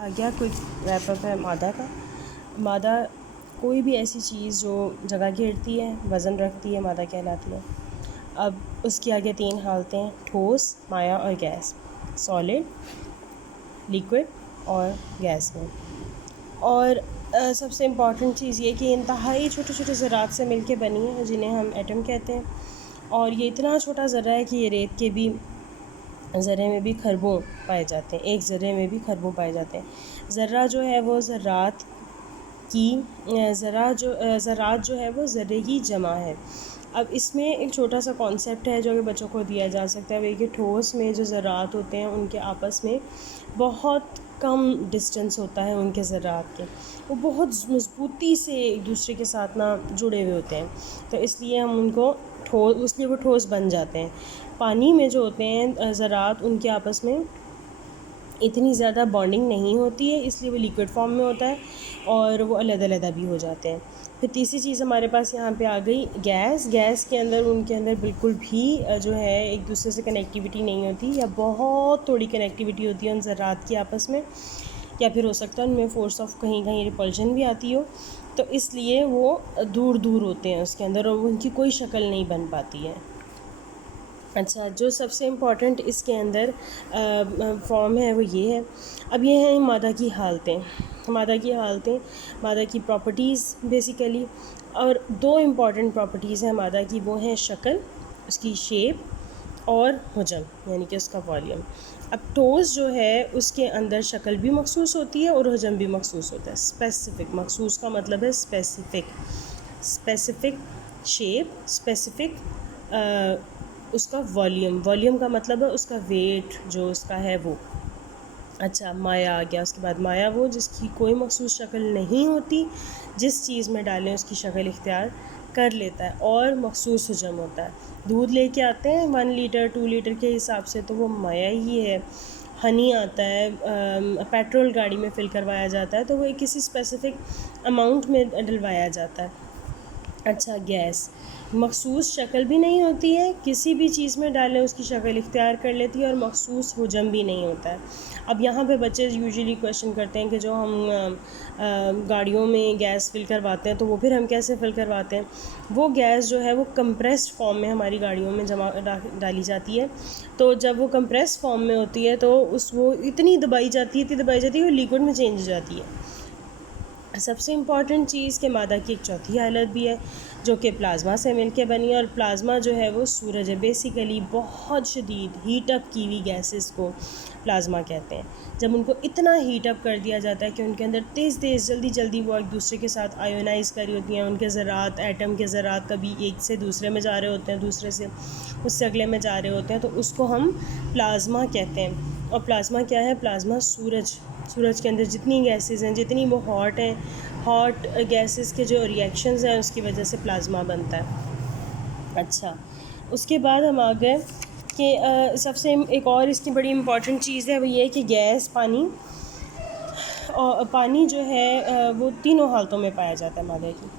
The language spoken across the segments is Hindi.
आ गया क्विक रैप अप है मादा का। मादा कोई भी ऐसी चीज़ जो जगह घेरती है, वज़न रखती है, मादा कहलाती है। अब उसकी आगे 3 हालतें हैं: ठोस, माया और गैस। सॉलिड, लिक्विड और गैस में। और सबसे इम्पॉर्टेंट चीज़ ये कि इंतहाई छोटे छोटे ज़रात से मिलके बनी है, जिन्हें हम एटम कहते हैं। और ये इतना छोटा ज़र्रा है कि ये रेत के भी ज़र्रे में भी खरबों पाए जाते हैं। एक ज़र्रे में भी खरबों पाए जाते हैं। ज़र्रा जो है वो ज़रात जो है वो ज़र्रे की जमा है। अब इसमें एक छोटा सा कॉन्सेप्ट है जो कि बच्चों को दिया जा सकता है, वही कि ठोस में जो ज़रात होते हैं उनके आपस में बहुत कम डिस्टेंस होता है। उनके ज़रात के वो बहुत मज़बूती से एक दूसरे के साथ ना जुड़े हुए होते हैं, तो इसलिए हम उनको इसलिए वो ठोस बन जाते हैं। पानी में जो होते हैं ज़रात, उनके आपस में इतनी ज़्यादा बॉन्डिंग नहीं होती है, इसलिए वो लिक्विड फॉर्म में होता है और वो अलग-अलग भी हो जाते हैं। फिर तीसरी चीज़ हमारे पास यहाँ पे आ गई गैस। गैस के अंदर उनके अंदर बिल्कुल भी जो है एक दूसरे से कनेक्टिविटी नहीं होती, या बहुत थोड़ी कनेक्टिविटी होती है उन ज़रात की आपस में, या फिर हो सकता है उनमें फोर्स ऑफ कहीं कहीं रिपल्शन भी आती हो, तो इसलिए वो दूर दूर होते हैं उसके अंदर और उनकी कोई शक्ल नहीं बन पाती है। अच्छा, जो सबसे इम्पॉर्टेंट इसके अंदर फॉर्म है वो ये है। अब ये हैं मादा की हालतें। मादा की प्रॉपर्टीज़ बेसिकली, और 2 इम्पॉर्टेंट प्रॉपर्टीज़ हैं मादा की, वो हैं शक्ल, उसकी शेप, और हुजम यानी कि उसका वॉल्यूम। अब ठोस जो है उसके अंदर शक्ल भी मखसूस होती है और हुजम भी मखसूस होता है। स्पेसिफ़िक, मखसूस का मतलब है स्पेसिफ़िक शेप, स्पेसिफ़िक उसका वॉल्यूम का मतलब है उसका वेट जो उसका है वो। अच्छा, माया आ गया उसके बाद। माया वो जिसकी कोई मखसूस शक्ल नहीं होती, जिस चीज़ में डालें उसकी शक्ल इख्तियार कर लेता है और मखसूस हुजम होता है। दूध लेके आते हैं 1 लीटर 2 लीटर के हिसाब से, तो वो माया ही है। हनी आता है, पेट्रोल गाड़ी में फ़िल करवाया जाता है, तो वो एक किसी स्पेसिफ़िक अमाउंट में डलवाया जाता है। अच्छा, गैस मखसूस शक्ल भी नहीं होती है, किसी भी चीज़ में डालें उसकी शक्ल इख्तियार कर लेती है और मखसूस हुजम भी नहीं होता है। अब यहाँ पे बच्चे यूजुअली क्वेश्चन करते हैं कि जो हम गाड़ियों में गैस फ़िल करवाते हैं तो वो फिर हम कैसे फ़िल करवाते हैं। वो गैस जो है वो कंप्रेस्ड फॉर्म में हमारी गाड़ियों में डाली जाती है। तो जब वो कंप्रेस्ड फॉर्म में होती है तो वो इतनी दबाई जाती है वो लिक्विड में चेंज हो जाती है। सबसे इम्पॉर्टेंट चीज़ के मादा की एक चौथी हालत भी है जो कि प्लाज्मा से मिलके बनी है, और प्लाज्मा जो है वो सूरज है। बेसिकली बहुत शदीद हीट अप की हुई गैसेस को प्लाज्मा कहते हैं। जब उनको इतना हीट अप कर दिया जाता है कि उनके अंदर तेज़ जल्दी जल्दी वो एक दूसरे के साथ आयोनाइज़ करी होती हैं, उनके ज़रात, एटम के ज़रात कभी एक से दूसरे में जा रहे होते हैं, दूसरे से उससे अगले में जा रहे होते हैं, तो उसको हम प्लाज्मा कहते हैं। और प्लाज्मा क्या है? प्लाज्मा सूरज के अंदर जितनी गैसेस हैं, जितनी वो हॉट गैसेस के जो रिएक्शंस हैं उसकी वजह से प्लाज्मा बनता है। अच्छा, उसके बाद हम आ गए कि सबसे एक और इसकी बड़ी इम्पॉर्टेंट चीज़ है वो ये कि गैस, पानी जो है वो तीनों हालतों में पाया जाता है मादा की।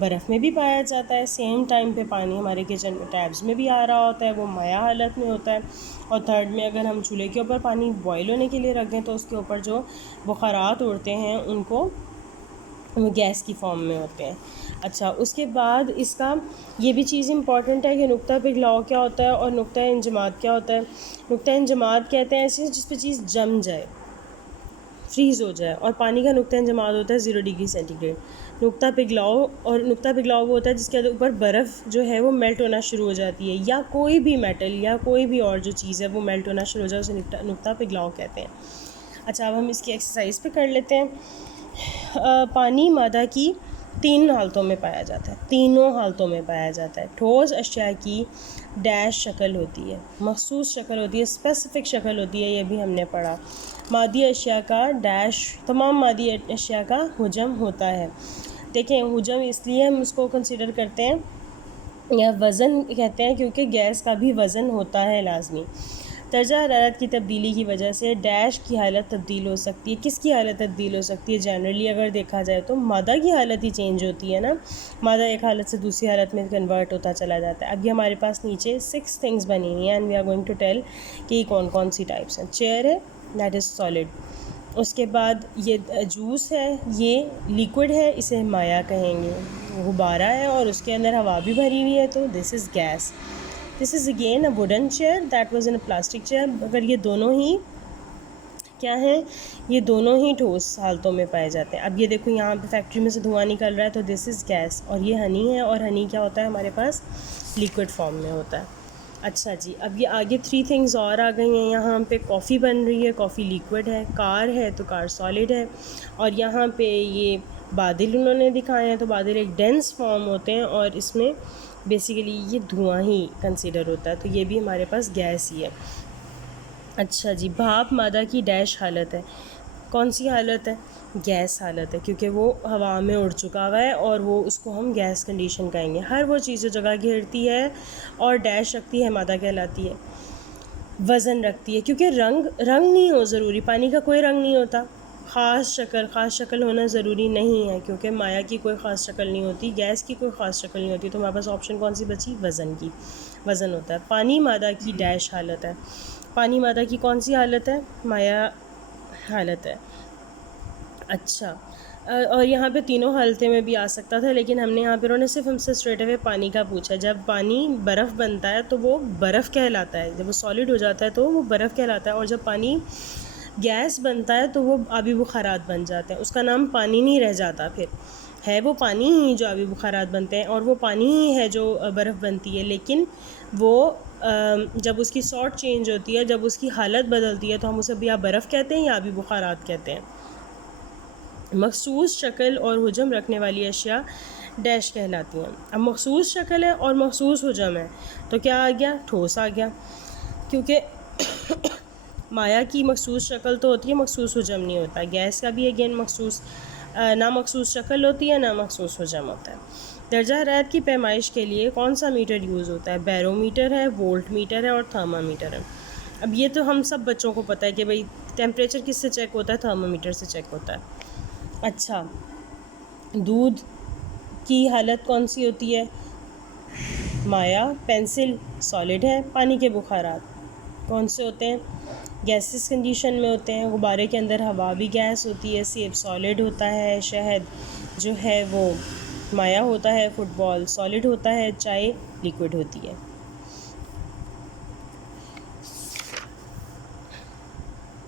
बर्फ़ में भी पाया जाता है, सेम टाइम पे पानी हमारे किचन में टैब्स में भी आ रहा होता है, वो माया हालत में होता है। और थर्ड में अगर हम चूल्हे के ऊपर पानी बॉयल होने के लिए रख दें तो उसके ऊपर जो बुखारात उड़ते हैं उनको वो गैस की फॉर्म में होते हैं। अच्छा, उसके बाद इसका ये भी चीज़ इम्पॉर्टेंट है कि नुक्ता पिघलाव क्या होता है और नुक्ता इंजमाद क्या होता है। नुक्ता इंजमाद कहते हैं ऐसी जिस पे चीज़ जम जाए, फ्रीज़ हो जाए, और पानी का नुक्ता इंजमाद होता है 0 डिग्री सेंटीग्रेड। नुक्ता पिघलाव वो होता है जिसके ऊपर बर्फ़ जो है वो मेल्ट होना शुरू हो जाती है, या कोई भी मेटल या कोई भी और जो चीज़ है वो मेल्ट होना शुरू हो जाए, उसे नुक्ता पिघलाव कहते हैं। अच्छा, अब हम इसकी एक्सरसाइज पे कर लेते हैं। पानी मादा की 3 हालतों में पाया जाता है, तीनों हालतों में पाया जाता है। ठोस अशिया की डैश शक्ल होती है, मखसूस शक्ल होती है, स्पेसिफ़िक शक्ल होती है, ये भी हमने पढ़ा। मादी अशिया का डैश, तमाम मादी अशिया का हुजम होता है। देखें, हुजम इसलिए हम उसको कंसिडर करते हैं या वज़न कहते हैं क्योंकि गैस का भी वज़न होता है लाजमी। दर्जा हरारत की तब्दीली की वजह से डैश की हालत तब्दील हो सकती है। किसकी हालत तब्दील हो सकती है? जनरली अगर देखा जाए तो मादा की हालत ही चेंज होती है ना, मादा एक हालत से दूसरी हालत में कन्वर्ट होता चला जाता है। अभी हमारे पास नीचे 6 थिंग्स बनी हुई हैं and we are going to tell कि कौन कौन सी टाइप्स हैं। चेयर है, दैट इज़ सॉलिड। उसके बाद ये जूस है, ये लिक्विड है, इसे माया कहेंगे। गुब्बारा है और उसके अंदर हवा भी भरी हुई है, तो this is gas. This is again a wooden chair that was in a plastic chair. अगर ये दोनों ही क्या हैं, ये दोनों ही ठोस हालतों में पाए जाते हैं। अब ये देखो यहाँ पे फैक्ट्री में से धुआं निकल रहा है, तो दिस इज़ गैस। और ये हनी है, और हनी क्या होता है हमारे पास, लिक्विड फॉर्म में होता है। अच्छा जी, अब ये आगे 3 थिंग्स और आ गई हैं। यहाँ पे कॉफ़ी बन रही है, कॉफ़ी लिक्विड है। कार है तो कार सॉलिड है। और यहाँ पे ये बादल उन्होंने दिखाए हैं, तो बादल एक डेंस फॉर्म होते हैं, और इसमें बेसिकली ये धुआं ही कंसीडर होता है, तो ये भी हमारे पास गैस ही है। अच्छा जी, भाप मादा की डैश हालत है। कौन सी हालत है, गैस हालत है, क्योंकि वो हवा में उड़ चुका हुआ है, और वो उसको हम गैस कंडीशन कहेंगे। हर वो चीज़ जो जगह घेरती है और डैश रखती है मादा कहलाती है। वज़न रखती है, क्योंकि रंग नहीं हो ज़रूरी, पानी का कोई रंग नहीं होता। ख़ास शक्ल होना ज़रूरी नहीं है, क्योंकि माया की कोई ख़ास शक्ल नहीं होती, गैस की कोई ख़ास शक्ल नहीं होती। तो हमारे पास ऑप्शन कौन सी बची, वज़न की। वज़न होता है। पानी मादा की डैश हालत है। पानी मादा की कौन सी हालत है, माया हालत है। अच्छा, और यहाँ पे तीनों हालतें में भी आ सकता था, लेकिन हमने यहाँ पे उन्होंने सिर्फ हमसे स्ट्रेट अवे पानी का पूछा। जब पानी बर्फ़ बनता है तो वो बर्फ़ कहलाता है, जब वो सॉलिड हो जाता है तो वो बर्फ़ कहलाता है, और जब पानी गैस बनता है तो वो आबी बुखारात बन जाते हैं। उसका नाम पानी नहीं रह जाता, फिर है वो पानी ही जो आबी बुखारात बनते हैं, और वो पानी ही है जो बर्फ़ बनती है। लेकिन वो जब उसकी सॉर्ट चेंज होती है, जब उसकी हालत बदलती है, तो हम उसे या बर्फ़ कहते हैं या आबी बुखारात कहते हैं। मखसूस शक्ल और हुजम रखने वाली अशिया डैश कहलाती हैं। अब मखसूस शक्ल है और मखसूस हुजम है, तो क्या आ गया, ठोस आ गया, क्योंकि माया की मखसूस शक्ल तो होती है, मखसूस हुजम नहीं होता। गैस का भी अगेन ना मखसूस शक्ल होती है, ना मखसूस हुजम होता है। दर्जा हरारत की पैमाइश के लिए कौन सा मीटर यूज़ होता है, बैरोमीटर है, वोल्ट मीटर है, और थर्मामीटर है। अब ये तो हम सब बच्चों को पता है कि भाई टेम्परेचर किससे चेक होता है, थर्मामीटर से चेक होता है। अच्छा, दूध की हालत कौन सी होती है, माया, पेंसिल सॉलिड है, पानी के बुखारात कौन से होते हैं, गैसेस कंडीशन में होते हैं। गुब्बारे के अंदर हवा भी गैस होती है, सेब सॉलिड होता है, शहद जो है वो माया होता है, फुटबॉल सॉलिड होता है, चाय लिक्विड होती है।